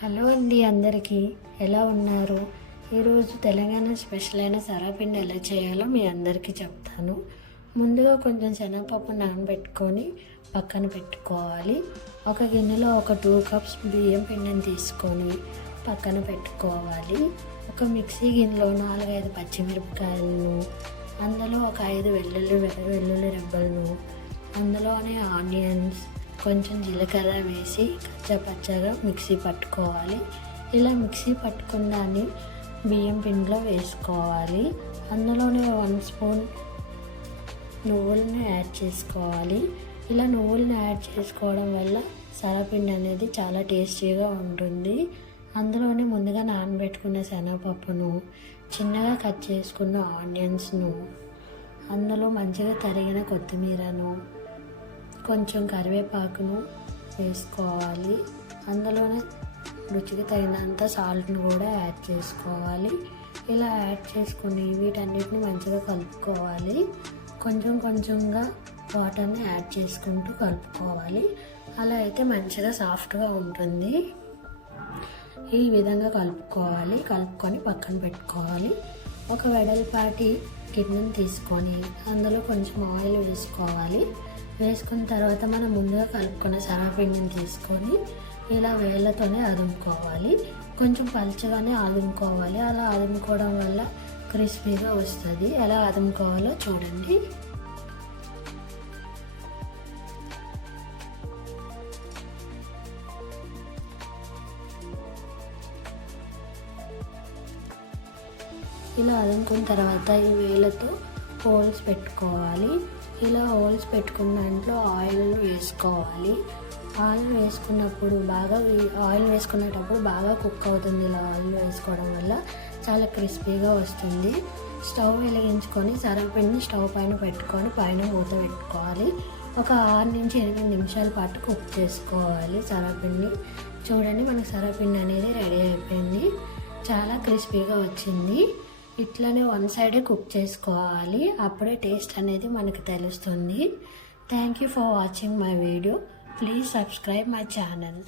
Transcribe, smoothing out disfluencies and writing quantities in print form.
Hello అండి, అందరికీ ఎలా ఉన్నారు? ఈరోజు తెలంగాణ స్పెషల్ అయిన సర్వపిండి ఎలా చేయాలో మీ అందరికీ చెప్తాను. ముందుగా కొంచెం శనగపప్పు నానబెట్టుకొని పక్కన పెట్టుకోవాలి. ఒక గిన్నెలో ఒక 2 కప్స్ బియ్యం పిండిని తీసుకొని పక్కన పెట్టుకోవాలి. ఒక మిక్సీ గిన్నెలో 4-5 పచ్చిమిరపకాయలను, అందులో ఒక 5 వెల్లుల్లి రెబ్బలను, అందులోనే ఆనియన్స్, కొంచెం జీలకర్ర వేసి కచ్చాపచ్చాగా మిక్సీ పట్టుకోవాలి. ఇలా మిక్సీ పట్టుకున్న దాన్ని బియ్యం పిండిలో వేసుకోవాలి. అందులోనే 1 స్పూన్ నువ్వులను యాడ్ చేసుకోవాలి. ఇలా నువ్వులను యాడ్ చేసుకోవడం వల్ల సర్వపిండి అనేది చాలా టేస్టీగా ఉంటుంది. అందులోనే ముందుగా నానబెట్టుకున్న శనగపప్పును, చిన్నగా కట్ చేసుకున్న ఆనియన్స్ను, అందులో మంచిగా తరిగిన కొత్తిమీరను, కొంచెం కరివేపాకును వేసుకోవాలి. అందులోనే రుచికి తగినంత సాల్ట్ను కూడా యాడ్ చేసుకోవాలి. ఇలా యాడ్ చేసుకుని వీటన్నిటిని మంచిగా కలుపుకోవాలి. కొంచెం కొంచెంగా వాటర్ని యాడ్ చేసుకుంటూ కలుపుకోవాలి. అలా అయితే మంచిగా సాఫ్ట్గా ఉంటుంది. ఈ విధంగా కలుపుకొని పక్కన పెట్టుకోవాలి. ఒక వెడల్పాటి గిన్నెను తీసుకొని అందులో కొంచెం ఆయిల్ వేసుకోవాలి. వేసుకున్న తర్వాత మనం ముందుగా కలుపుకున్న శనగపిండిని తీసుకొని ఇలా వేళ్ళతోనే అదుముకోవాలి. కొంచెం పలుచగానే అదుముకోవాలి. అలా అదుముకోవడం వల్ల క్రిస్పీగా వస్తుంది. ఎలా అదుముకోవాలో చూడండి. ఇలా అదుముకున్న తర్వాత ఈ వేళ్ళతో హోల్స్ పెట్టుకోవాలి. ఇలా హోల్స్ పెట్టుకున్న దాంట్లో ఆయిల్ వేసుకోవాలి. ఆయిల్ వేసుకునేటప్పుడు బాగా కుక్ అవుతుంది. ఇలా ఆయిల్ వేసుకోవడం వల్ల చాలా క్రిస్పీగా వస్తుంది. స్టవ్ వెలిగించుకొని సర్వపిండిని స్టవ్ పైన పెట్టుకొని పైన మూత పెట్టుకోవాలి. ఒక 6-8 నిమిషాల పాటు కుక్ చేసుకోవాలి సర్వపిండి. చూడండి, మనకు సర్వపిండి అనేది రెడీ అయిపోయింది. చాలా క్రిస్పీగా వచ్చింది. ఇట్లనే 1 సైడే కుక్ చేసుకోవాలి. అప్పుడే టేస్ట్ అనేది మనకు తెలుస్తుంది. Thank you for watching my video. Please subscribe my channel.